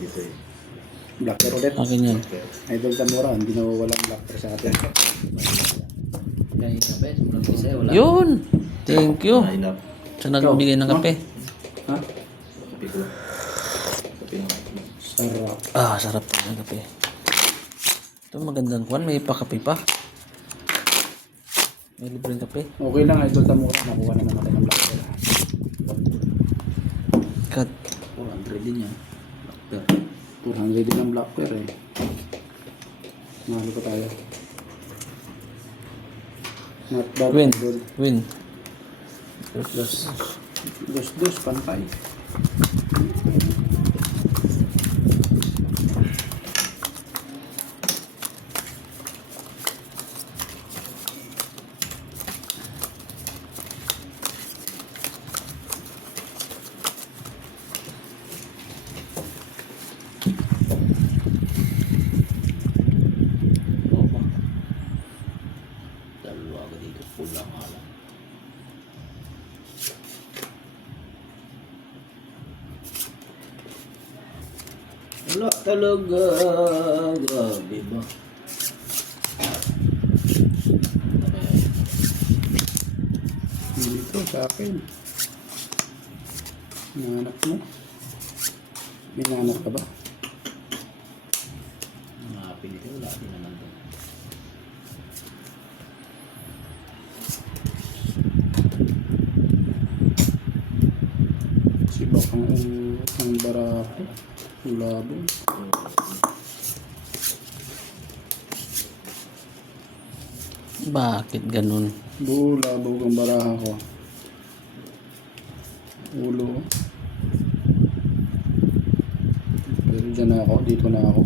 dito eh. Blacker ulit. Akin yan. Idol Tamura, hindi na walang blacker sa atin. Kaya yung kape, sobrang isa wala. Yun! Thank you. Line up. Sa nagbigay ng kape. Ha? Kape ko. Kape ng Sarap. Ah, sarap ng kape. Ito magandang kwan. May pakape pa. May libreng kape. Okay lang, Idol Tamura. Nakuha naman natin ng blacker. Cut. 400 din yan. Doctor. 400 din ang blacker eh. Mahalo pa tayo. Not bad, Win. Idol. Win. Dos, pantay. Opo. Dalawa ka dito. Full lang nga lang. Wala talaga. Grabe ba? Dito sa akin. Nanap mo. May nanap ka ba? Mga pinito. Wala din naman doon. Si Bakang ang barako. Labo. Bakit ganun? Labog ang baraha ko. Ulo. Pero dyan na ako. Dito na ako.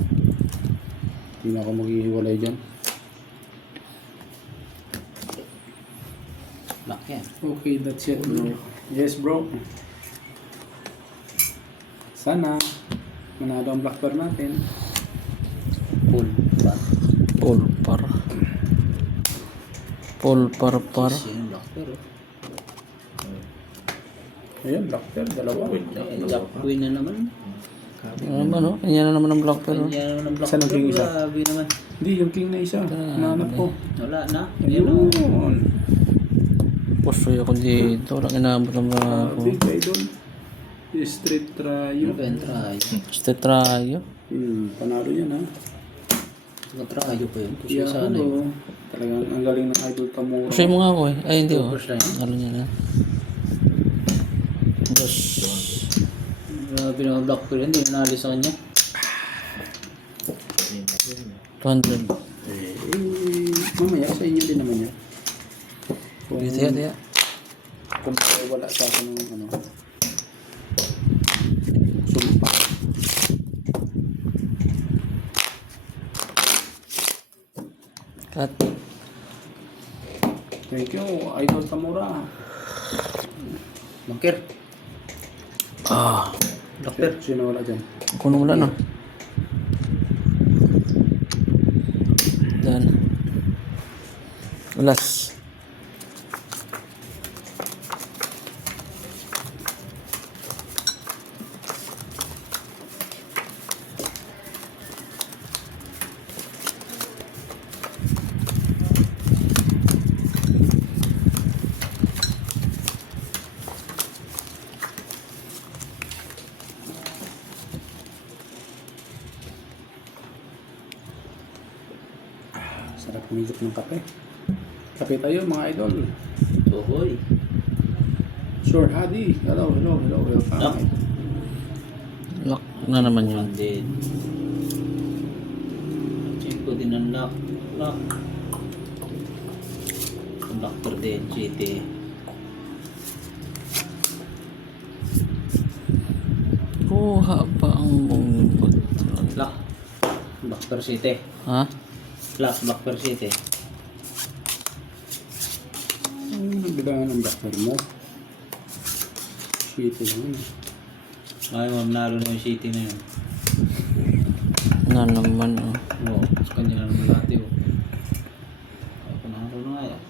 Hindi na ako maghihiwalay dyan. Lock yan. Okay, that's it bro. Yes bro. Sana manalo ang blackbar natin. Full. Ba? Pulpar. Pulpar. Kasi yung doctor. Ayan, blackbar. Dalawa. Jack Queen na naman. Ano ba no? Kanya na naman ang blocker. No? Kanya naman ng Saan ang king isa? Grabe naman. Hindi, yung king na isa. Nanap ko. Wala na. Yan o. Ayun. Pusoy ako dito. Walang inabot ng mga ako. Big idol. Street Ano trio. ba yung trayo? Basta trayo. Panalo yan ha. Trayo pa yun. Kasi Yeah, sana yun. talagang ang galing ng idol Tamura. Pusoy mo nga ako eh. Ay hindi oh. First time. Ano niya na. Dos. Grabe naman block ko yun. Hindi na naalis sa kanya. 200. Mamaya sa inyo din naman yan. Kung, Tiya. kung wala sa akin ng ano. Sumpa. Cut. Thank you, idol Tamura. Bangker. Ah. Doctor. Sino wala dyan? Kuno wala no. Dan. Ulas. Sarap humigop ng kape. Kape tayo mga idol. Tuhoy. Sure, Hadi. Hello. Welcome. Lock. Lock na naman yun. 100. Check ko din ang lock. Lock. Ang doctor din. GT. Kuha pa ang bungkot. Lock. Doctor City. Ha? Lock. Doctor City. Nagbilangan ng blackberry mo. Shit naman. Ay, manalo na yung City na yun. Na naman oh. Oo. Sa kanya na naman lahat yun. Ay, panalo na nga yan.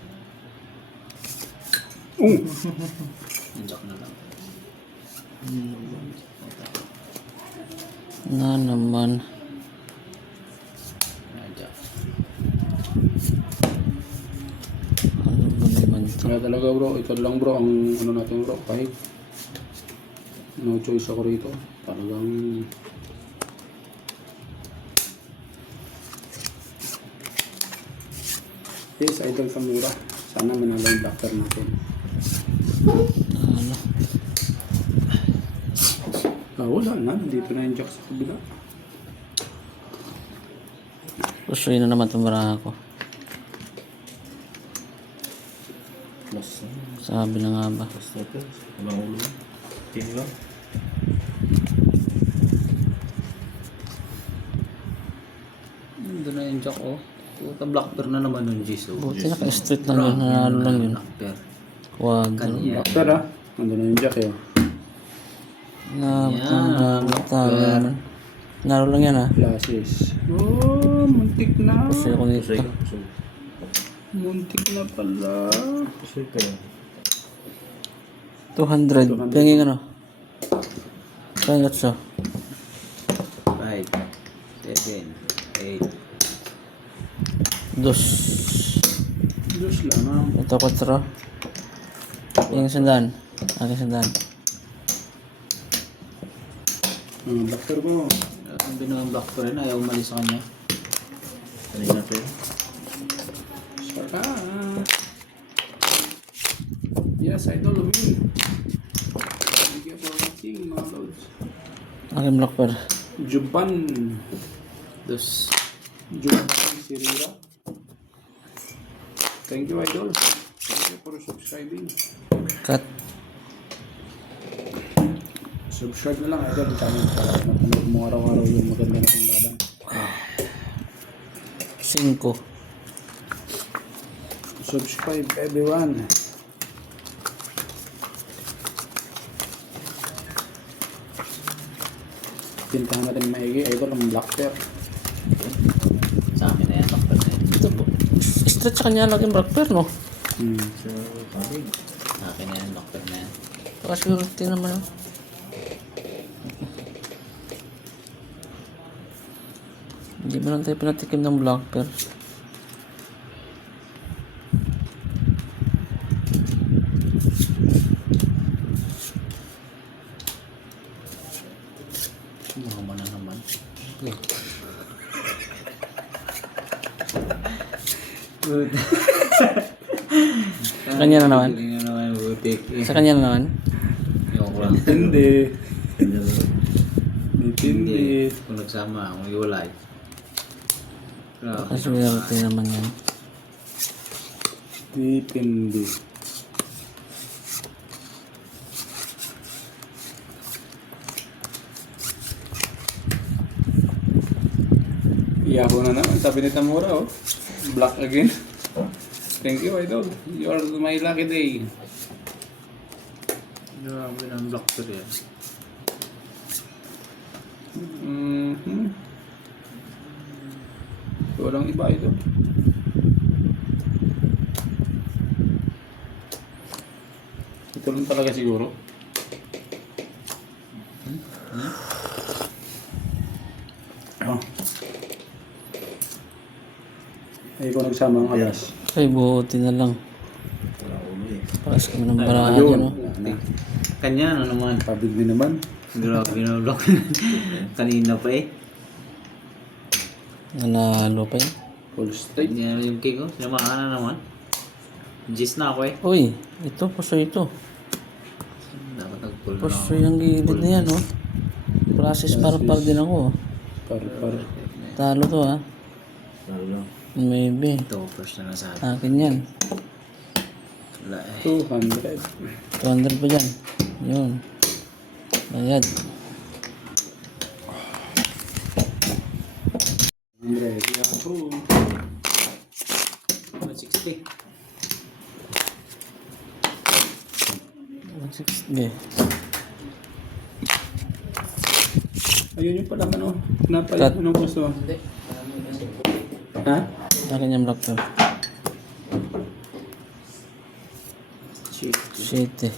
Nandiyak na lang. Na naman. Ayan. Ano ba naman to? Kaya talaga bro, ito lang bro ang ano natin bro, kahit no choice ako rito. Talagang yes, Idol Samura. Sana manalo yung blocker natin. Ano? Wala na, dito na yung jack sa kabila. Gusto na naman itong baraha ko. Plus. Sabi na nga ba? Plus na ito. Walang ulo. King lang. Doon na yung jack oh. Puta blackper na naman yung G's oh. Buti naka-street lang yun. Nanalo lang yun. Blackper. Quadro. Kanya. Blocker ah. Nandun na yung jack eh. Nanalo lang yan ha. Flashes. Oh, muntik na. Kasi ako nito. Pusay ka. Pusay. Muntik na pala. Pusay ka. 200. Pingin ano? Pingin siya. 5, 7, 8. Dos. Diyos lang ah. Ito 4. Pingin sandaan. Aking sandaan. Blocker ko. Ang binuang blackper rin ayaw umalis sa kanya. Kanina pa yun. Saka. Yes, Idol win. Thank you for watching mga loads. Aking blocker. Juban. Dos. Juban Sirira. Thank you, Idol. Thank you for subscribing. Cut. Subscribe na lang, Idol. Channel para mapanood mo araw-araw yung maganda na kong laban. 5. Subscribe, everyone. Pintahan natin maigi, Idol, ang black pair. Sa akin na yan, blackper na yan. Ito po. Street sa kanya lang yung blocker no? So, sabi. Sa akin na yan, blackper na yan. Paka-surety naman. Hindi mo lang tayo pinatikim ng blocker. Mga na naman. Good. Sa kanya na naman. Galing na naman, butik. Sa kanya na naman. Yung ko lang. Hindi. Kanya lang. Hindi. Kung nagsama, kung iwalay. Grabe. Paka-surety naman yan. Dipindi. Iyaho na naman. Sabi ni Tamura, oh. Black again. Thank you, Idol. You are my lucky day. Grabe ng blackper yan. Mm-hmm. Walang iba, Idol. Ito lang talaga siguro. Oh. Ay, ko nagsama ang alas. Ay, buti na lang. Wala ulo eh. Pakas kami ng baraha Ayun. dyan no? Kanya, ano naman? Pabig din naman. Grabe na block. Kanina pa eh. Nanalo pa yun. Full straight. Hindi na yung cake ko. Sinamahan na naman. Gis na ako eh. Uy, ito, puso ito. Dapat nag-pull na Puso ako. yung gilid na yan, oh. Process par din ako, oh. Par. Talo to, ha. Lalo lang. Maybe. Ito, first na nasabi. Akin yan. Wala eh. 200. 200 pa dyan. Yun. Bayad. 100. Yahoo! 160. 160. Ayun yung pala ano. Cut. Napalit mo ng gusto. Ha? Akin yung block to. Shit. Shit, eh.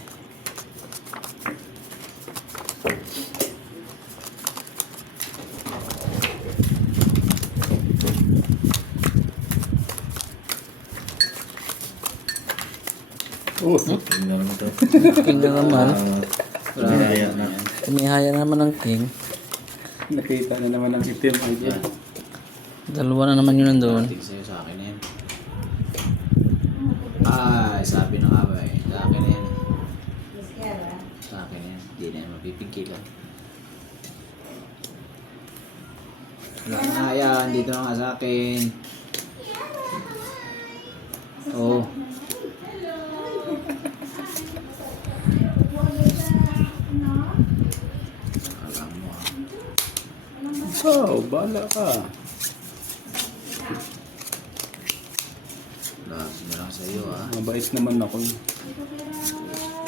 Tingnan mo to. King na naman. Tumihaya na. Tumihaya naman ng king. Nakita na naman ang itim. Idol. Dalawa na naman yun nandoon. Tig sa'yo sa akin na yan. Ay, sabi na nga ba eh. Sa akin na yan. Sa akin na yan. Hindi na yan mapipigilan. Wala na yan. Dito na nga sa akin. Oh. Alam mo ah. Oh, bala ka. Lagi na lang sa'yo ah. Mabait naman ako.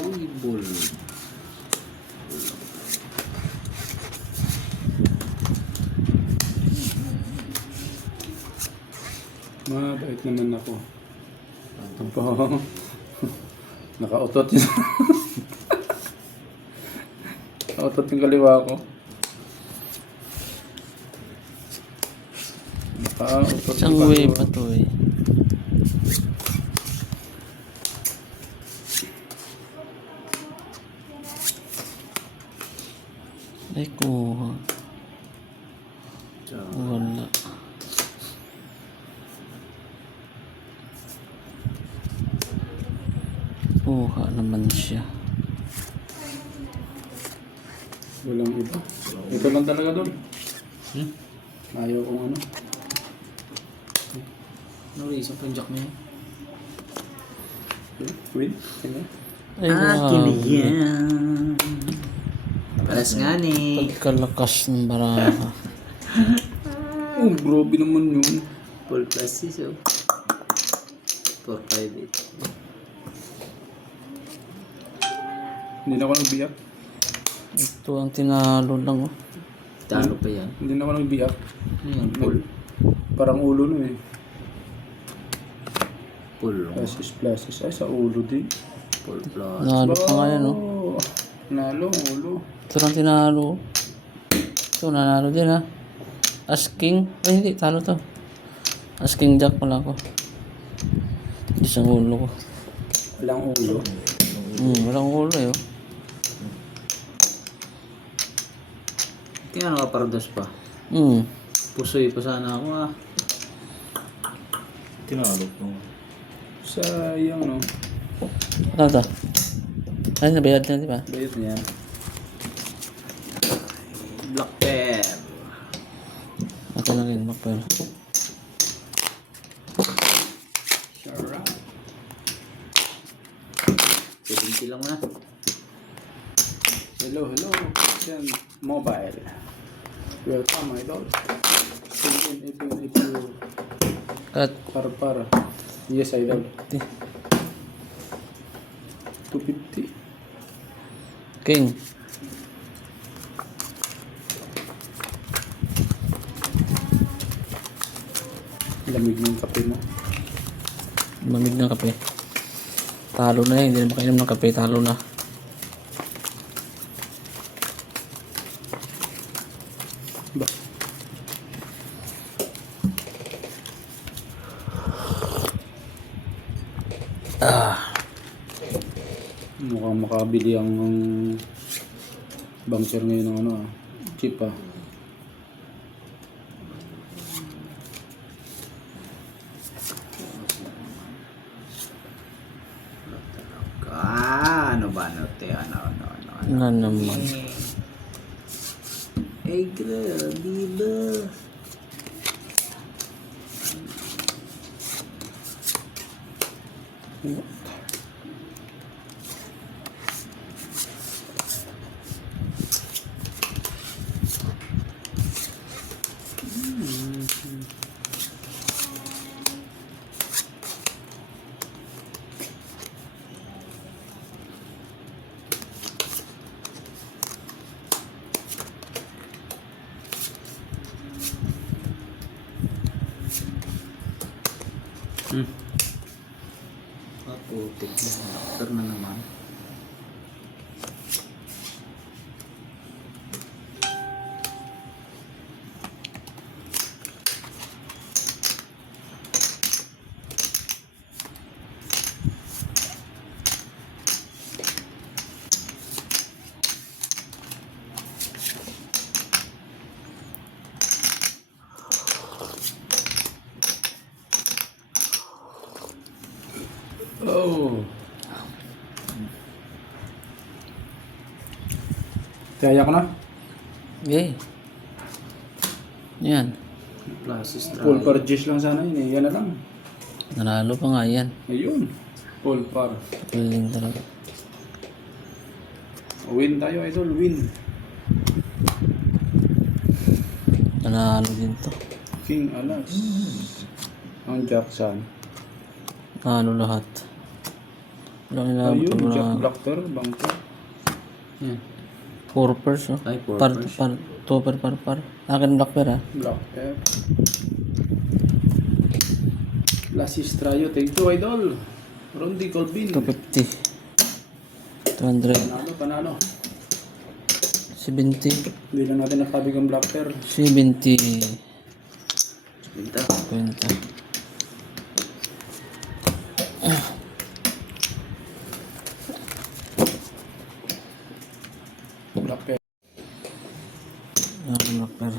Uy, bull. Mabait naman ako. Ito Nakautot yun. Nakautot yung kaliwa ko. Nakautot Isang yung way kaliwa. pa to eh. Ay, kuha. Wala. Kuha naman siya. Walang iba. Ito lang talaga doon. Ayaw kong ano. Ano reason pang jack mo yun? Wait, tingnan. Ay, grabe. yan. Paras nga ni. Pagkalakas ng baraha. Oh, grabe naman yun. Full plastic oh. For private. Hindi na ako nagbiyak. Ito ang tinalo lang oh. Talo pa yan. Hindi na ako nagbiyak. Ano yan? Full. Parang ulo na eh. Full. Plasis. Ay, sa ulo din. Full plus. Nalo pa nga yan oh. Oh, nalo, ulo. Ito lang tinalo. Ito, nanalo din ha. Asking. Ay, hindi. Talo to. Asking jack pala ako. Isang ulo ko. Walang ulo. Walang ulo eh oh. Kaya nakapardos pa. Pusoy pa sana ako ah. Tinalo ko. Sayang no. Ano to? Ay, nabayad na di ba? Bayot niya. Black pen. Ito lang yun, makpal. Sarap. 70 lang na. Hello. Yan, mobile. Welcome, idol. Even if you At, para. Yes, idol. 250. king. Lamig ng kape mo. Mamig ng kape. Talo na hindi na makainom ng kape, talo na. Ba? Mukhang makabili ang bunker ngayon ng ano cheap ah. Ano ba? Ano te? Ano? Ano naman. Eh, grabe ba? Putik na. Doctor na naman. Kaya ko na. Yay. Yan. Plus Full purchase lang sana yun eh. Yan na lang. Nanalo pa nga yan. Ayun. Full par. Galing talaga. Win tayo, idol. Win. Nanalo din to. King alas. Ang Jackson. Nanalo lahat. Wala nila Ayun, Jack Blackter. Bangker. Yan. 4 pairs, oh. Ay, 4 Par, pairs. par, 2 pair, par. Akin black pair, ah. Blackter. Lasis Trayo. Thank you, idol. Rondi Colbin. 250. 200. Panalo, panalo. 70. Hindi lang natin nakabig ang Blackter. 70. Binta. 20. Blackter. Akin black pair.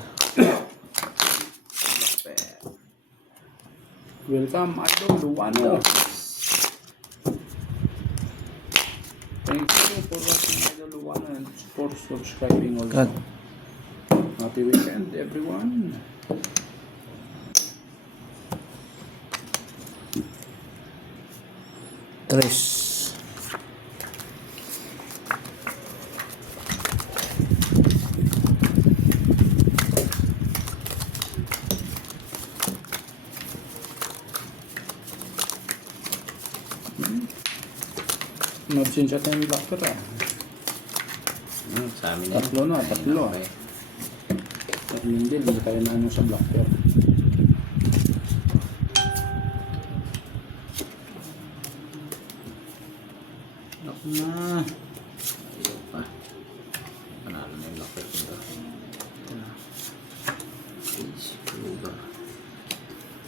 Welcome, idol. Luwano. Thank you for watching, idol Luwano, and for subscribing also. Cut. Happy weekend, everyone. Tres. Nag-change at yung Blackter ah. Sa amin yan. Tatlo na, tatlo. Okay. At hindi tayo na ano sa Blackter. Lock na. Ayaw pa. Panalo na yung locker ko ba? Ito na. Sugar.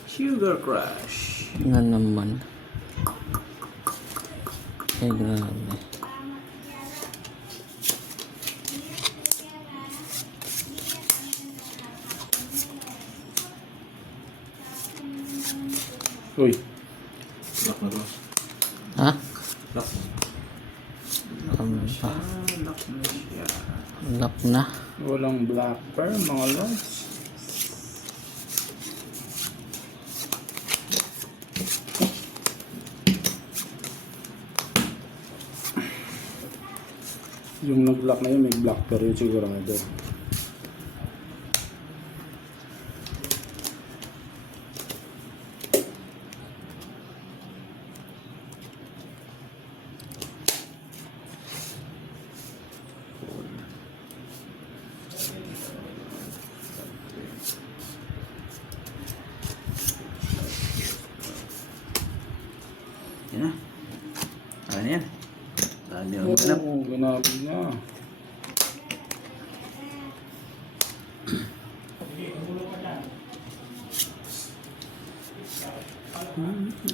Sugar Crush. Na naman. Ay, grabe. Uy, Lock na to. Ha? Lock. Pa. Lock na siya. Lock na. walang Blackter, mga lods. Yung nag-lock na yun, may Blackter yun sigurado. Yan na. Ano yan? Dami ang ganap. Oo, ganap na.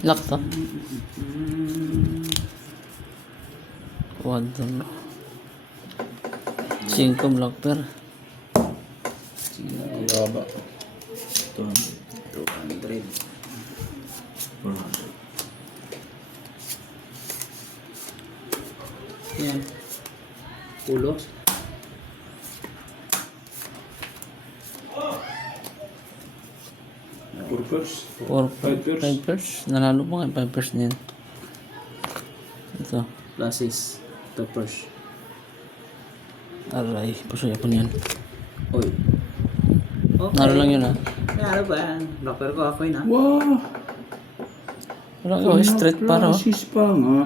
Lock to. Quadro. 5 black pair. Ang baba. 200. 200. 400. Yan. Ulo. Purpose. 4 pairs. 5 pairs. Nanalo pa nga 5 pairs na yan. Ito. Classes. Toppers. Aray. Pusoy ako niyan. Uy. Okay. Nalo lang yun, ah. Nalo ba yan? Locker ko ako yun, ha? Wow! Wala ko. Straight para, oh. Classes pa nga.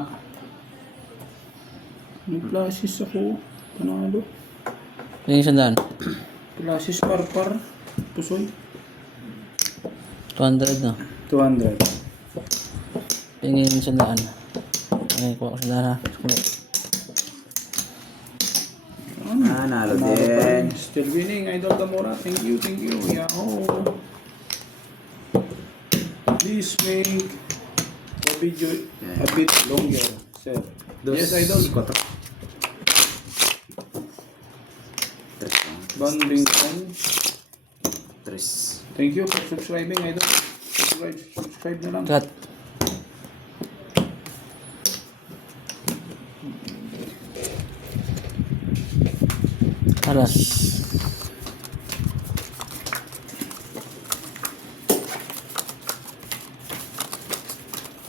May classes ako. Panalo. Yung isang daan. Classes par. Pusoy. 200 na. 200. Pingin yung isang daan. Okay, kuha ko sa daan, ha. Kulit. Nalo Panalo pa rin. din. Still winning, Idol Gamora. Thank you. Yahoo! Please make the video a bit longer, sir. Yes, Idol. 4. Tres lang. Bandington. Tres. Thank you for subscribing, Idol. Subscribe na lang. Cut. Alas.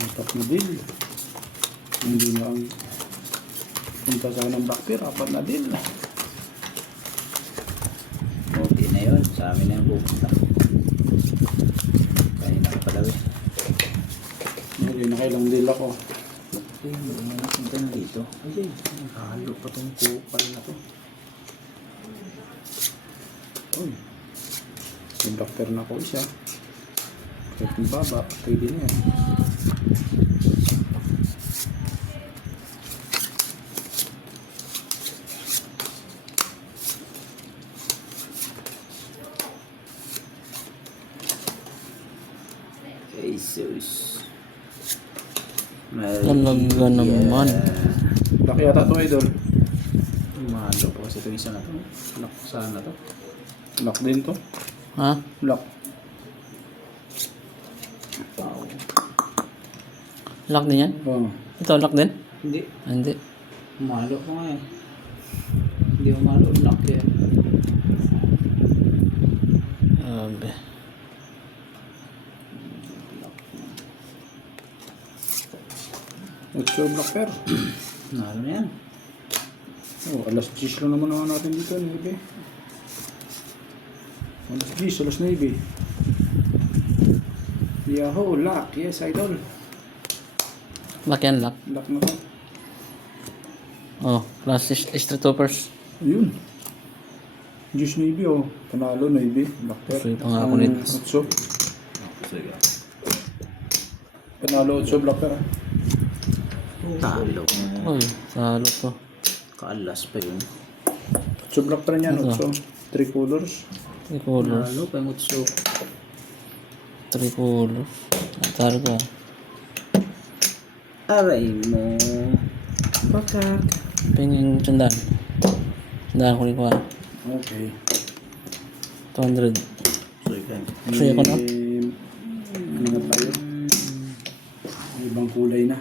Apat na deal. Hindi na ang punta sa ng backer, apat na deal. Okay na yun. Sa amin na yung pupunta. Kanina ka pala eh. Hindi na kailang deal ako. Okay, hindi na napunta na dito. Ay, halo pa tong kupal na to. Uy. Yung backer na ko isa. Kahit yung baba, pwede na yan. Jesus. Talaga naman. Laki yata ito, idol. Mahalo po kasi itong isa na to. Lock saan na to? Lock din to. Ha? Lock. Wow. Lock din yan? Oh. Ito, lock din? Hindi. Ah, hindi. Mahalo ko nga eh. Hindi mo mahalo. Lock yan. Abe. What's your blocker? Mahalo na yan. Oh, alas 10 lang naman naman natin dito, Navy. Alas 10, alas 9. Yahoo, lock. Yes, idol. Lock yan, lock. Lock na to. Oh, plus Street Toppers. Ayun. Juice Navy, oh. Panalo, Navy. Blocker. So, ito nga ako nito. Otso. Sige. Panalo, Otso, blocker. Talo. Uy, talo to. Kaalas pa yun. Otso, block pa rin yan, Ito. Otso. 3 colors. 3 colors. Mahalo pa yung utso. 3 colors. Talo ka. Aray mo. Bakak. Pingin sandaan. Sandaan ko rin ko. Okay. 200. So, ikaw. Gusto ko na? Ano na tayo? May ibang kulay na.